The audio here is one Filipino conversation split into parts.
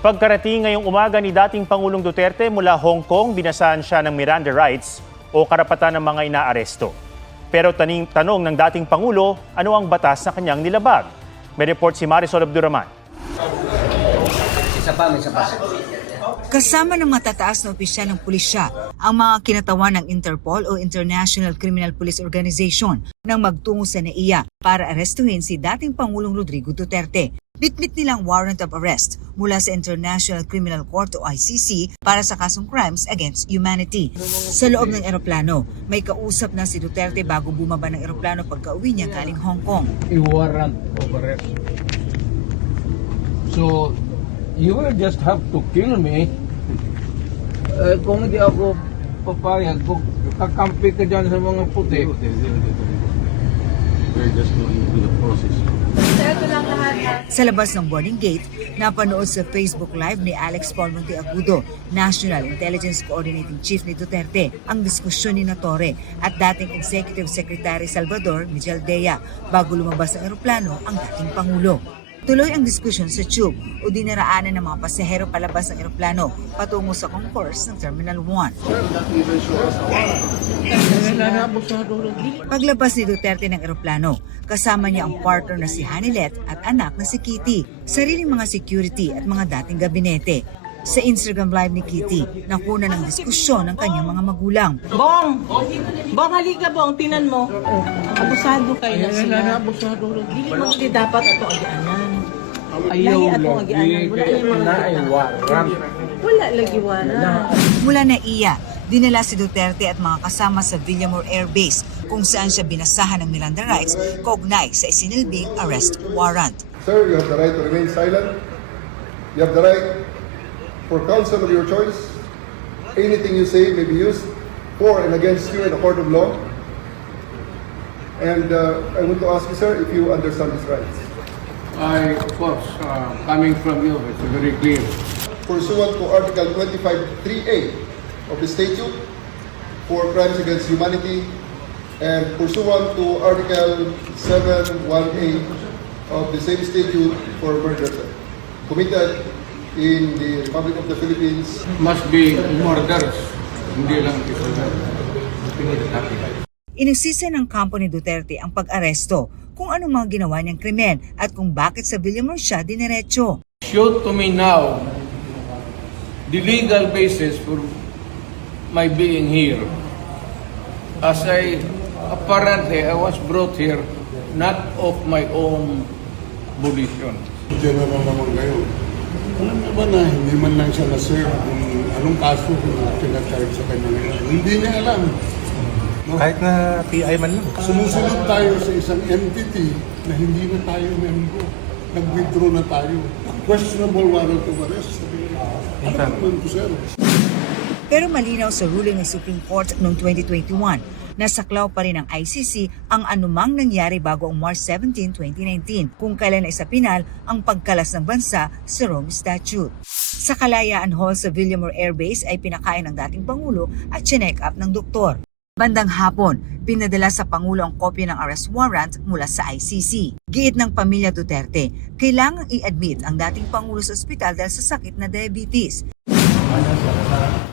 Pagkarating ngayong umaga ni dating Pangulong Duterte mula Hong Kong, binasahan siya ng Miranda rights o karapatan ng mga inaaresto. Pero tanong ng dating Pangulo, ano ang batas na kanyang nilabag? May report si Marisol Abduraman. Kasama ng matataas na opisyal ng pulisya ang mga kinatawan ng Interpol o International Criminal Police Organization nang magtungo sa NAIA para arestuhin si dating Pangulong Rodrigo Duterte. Bitbit nilang warrant of arrest mula sa International Criminal Court o ICC para sa kasong crimes against humanity. Sa loob ng eroplano, may kausap na si Duterte bago bumaba ng eroplano pagka-uwi niya galing Hong Kong. A warrant of arrest. So, you will just have to kill me. Kung hindi ako papayag, kung kakampi ka dyan sa mga puti. We're just going through the process. Sa labas ng boarding gate, napanood sa Facebook Live ni Alex Paul Monteagudo, National Intelligence Coordinating Chief ni Duterte, ang diskusyon ni Torre at dating Executive Secretary Salvador Mijaldea bago lumabas ng eroplano ang dating Pangulo. Tuloy ang diskusyon sa tube o dinaraanan ng mga pasahero palabas ng eroplano patungo sa concourse ng Terminal 1. Paglabas ni Duterte ng eroplano, kasama niya ang partner na si Hanilet at anak na si Kitty, sariling mga security at mga dating gabinete. Sa Instagram Live ni Kitty, nakuna ng diskusyon ng kanyang mga magulang. Bong! Bong, halika Bong, tinan mo. Abusado kayo na sila. Dili mo hindi dapat ato agianan. Lahi ato agianan. Wala lagi warrant. Mula na iya, dinala si Duterte at mga kasama sa Villamor Air Base kung saan siya binasahan ng Miranda rights kaugnay sa isinilbing arrest warrant. Sir, you have the right to remain silent. You have the right for counsel of your choice. Anything you say may be used for and against you in a court of law. And I want to ask you, sir, if you understand these rights. Of course, coming from you, it's very clear. Pursuant to Article 25(3)(a) of the statute for crimes against humanity and pursuant to Article 7(1)(a) of the same statute for murder committed in the Republic of the Philippines. Must be murderous. Hindi lang ito. Inugsisa ng kampo ni Duterte ang pag-aresto kung anong mga ginawa niyang krimen at kung bakit sa Villamor siya dinerecho. Show to me now the legal basis for my being here. As apparently I was brought here not of my own volition. General naman kayo. Alam niyo ba na hindi man lang siya na-serve kung anong kaso kung pinag-charge sa kanya ngayon? Hindi niya alam. No? Kahit na PI man lang. Sumusunod tayo sa isang entity na hindi na tayo member. Nag-withdraw na tayo. Questionable warrant of arrest. Ano naman to, sir? Pero malinaw sa ruling ng Supreme Court noong 2021, nasaklaw pa rin ng ICC ang anumang nangyari bago ang March 17, 2019 kung kailan ay sa pinal ang pagkalas ng bansa sa Rome Statute. Sa Kalayaan Hall sa Villamor Air Base ay pinakain ng dating Pangulo at chinek up ng doktor. Bandang hapon, pinadala sa Pangulo ang kopya ng arrest warrant mula sa ICC. Giit ng pamilya Duterte, kailangang i-admit ang dating Pangulo sa ospital dahil sa sakit na diabetes.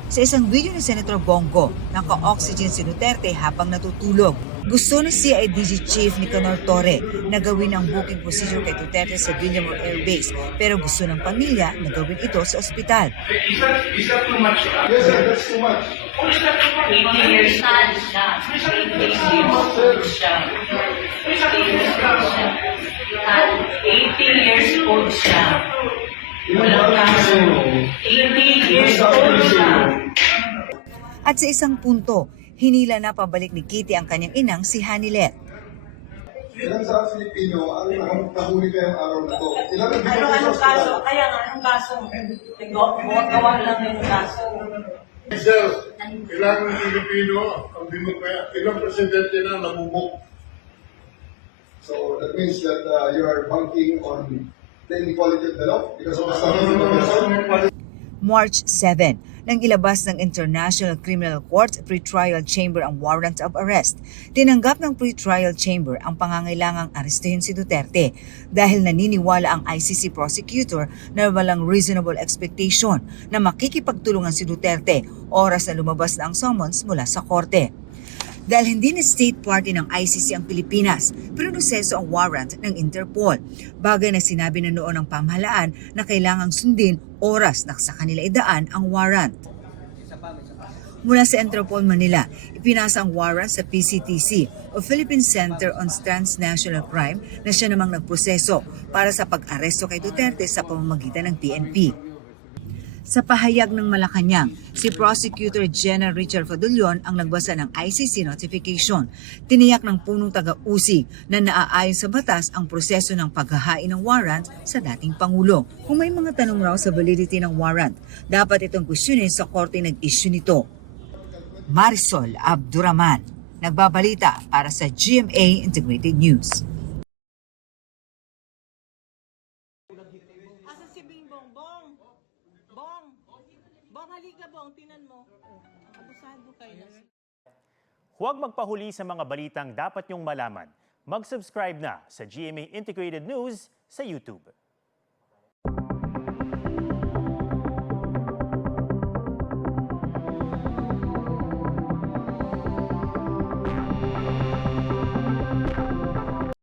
Sa isang video ni Senator Bongo, naka-oxygen si Duterte habang natutulog. Gusto ng CIDG Chief Nicanor Torre na gawin ang booking procedure kay Duterte sa Villamor Air Base, pero gusto ng pamilya na gawin ito sa ospital. Is that too much? Yes, sir, that's too much. 18 years old siya. 18 years old siya. Walang kaso. 18 years old siya. At sa isang punto, hinila na pabalik ni Kitty ang kanyang inang si Hanilet. Ilan sa Filipino ang nahuli kayong araw na to? Anong kaso? Kaya nga, anong kaso? Gawa lang yung kaso. Sir, ilang Pilipino ang binukaya? Ilang presidente na namumuk? So that means that you are banking on the inequality of the law because of the March 7, Nang ilabas ng International Criminal Court Pretrial Chamber ang warrant of arrest, tinanggap ng Pretrial Chamber ang pangangailangang arestuhin si Duterte dahil naniniwala ang ICC prosecutor na walang reasonable expectation na makikipagtulungan si Duterte oras na lumabas na ang summons mula sa korte. Dahil hindi na state party ng ICC ang Pilipinas, pinunoseso ang warrant ng Interpol. Bagay na sinabi na noon ng pamahalaan na kailangang sundin oras na sa kanila idaan ang warrant. Mula sa Interpol Manila, ipinasa ang warrant sa PCTC o Philippine Center on Transnational Crime na siya namang nagproseso para sa pag-aresto kay Duterte sa pamamagitan ng PNP. Sa pahayag ng Malacanang, si Prosecutor General Richard Fadulion ang nagbasa ng ICC notification. Tiniyak ng punong taga-usig na naaayon sa batas ang proseso ng paghahain ng warrant sa dating Pangulo. Kung may mga tanong raw sa validity ng warrant, dapat itong questionin sa korte nag-issue nito. Marisol Abduraman, nagbabalita para sa GMA Integrated News. Asa si Bingbong? Bong! Bong! Bong, halika Bong, tinan mo. Abusado kayo. Huwag magpahuli sa mga balitang dapat niyong malaman. Mag-subscribe na sa GMA Integrated News sa YouTube.